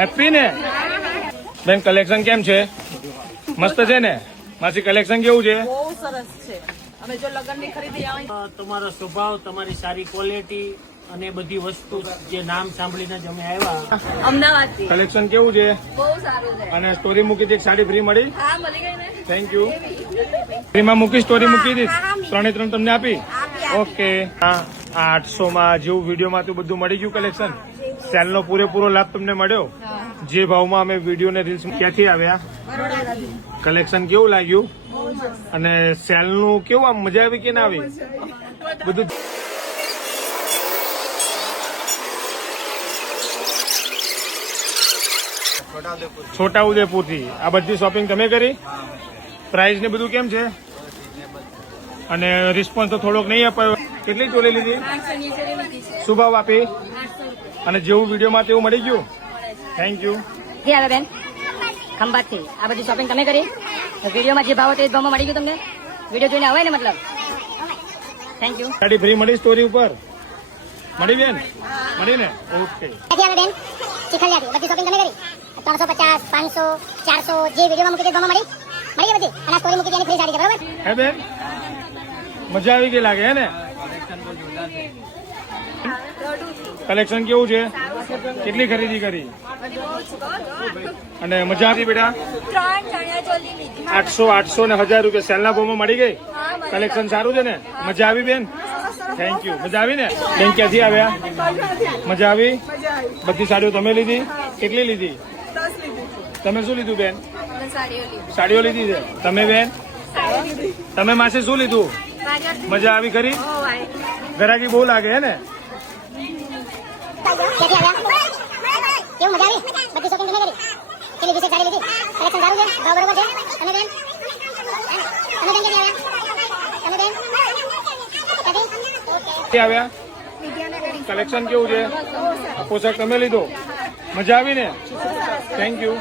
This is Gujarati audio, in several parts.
હેપી ને બેન? કલેક્શન કેમ છે? મસ્ત છે ને માસી? કલેક્શન કેવું છે? બહુ સરસ છે. અમે જો લગ્નની ખરીદી આવે તમારો સ્વભાવ, તમારી સારી ક્વોલિટી અને બધી વસ્તુ જે નામ સાંભળીને જ અમે આવ્યા. અમદાવાદથી. કલેક્શન કેવું છે? બહુ સારું છે. અને સ્ટોરી મૂકી હતી, એક સાડી ફ્રી મળી? હા, મળી ગઈ ને. Thank you. ફ્રીમાં મૂકી, સ્ટોરી મૂકી હતી, 3 3 તમને આપી? ઓકે. હા, 800 માં જેવું વિડીયોમાં હતું બધું મળી ગયું કલેક્શન. સેલનો પૂરેપૂરો લાભ તમને મળ્યો. જે ભાવમાં અમે વિડીયો ને રીલ્સ ક્યાંથી આવ્યા? કલેક્શન કેવું લાગ્યું? અને સેલનું કેવું, આમ મજા આવી કે ના આવી? બધું છોટાઉદેપુર થી આ બધી શોપિંગ તમે કરી? પ્રાઇસ ને બધું કેમ છે? અને રિસ્પોન્સ તો થોડોક નહીં આપ્યો. કેટલી ચોલી લીધી? શું ભાવ આપી? અને જેવું વિડીયોમાં તેવું મળી ગયું? Thank you. જે આવે બેન ખંભાતથી આ બધી શોપિંગ તમે કરી? વિડીયોમાં જે ભાવ હતો એ જ ભાવમાં મળી ગયું તમને? વિડીયો જોઈને આવે ને મતલબ? Thank you. ગાડી ફ્રી મળી સ્ટોરી ઉપર? મળી બેન? મળી ને? ઓકે. ક્યાંથી આવે બેન? ચીખલિયાથી. બધી શોપિંગ તમે કરી? 350, 500, 400 જે વિડીયોમાં મૂકી તે ભાવમાં મળી? મળી ગઈ બધી? અને આ સ્ટોરી મૂકી એની ફ્રી સાડી છે, બરાબર? હે બેન? મજા આવી ગઈ લાગે હે ને? કલેક્શન કેવું છે? કેટલી ખરીદી કરી? અને મજા આવી બેટા? 800 ને 1000 રૂપિયા સેલના ભાવમાં મળી ગઈ. કલેક્શન સારું છે ને? મજા આવી બેન? Thank you. મજા આવી ને બેન? ક્યાંથી આવ્યા? મજા આવી? બધી સાડીઓ તમે લીધી? કેટલી લીધી? તમે શું લીધું બેન? સાડીઓ લીધી છે. તમે બેન? તમે માસી શું લીધું? મજા આવી ખરી? ગરાકી બહુ લાગે હે ને? ક્યાંથી આવ્યા? કેવું મજા આવી? બધી શોપિંગ તમે કરી? કેટલી વિશે સાડી લીધી? કલેક્શન સારું છે? ભાવ બરોબર છે? તમે બેન? તમે બેન ક્યાંથી આવ્યા? તમે બેન? ક્યાંથી આવ્યા? કલેક્શન કેવું છે? પોશાક તમે લીધો? મજા આવી ને? Thank you.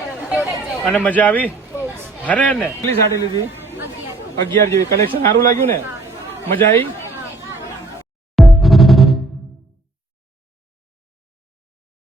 અને મજા આવી? હરે ને? કેટલી સાડી લીધી? 11 જેવી. કલેક્શન સારું લાગ્યું ને? મજા આવી?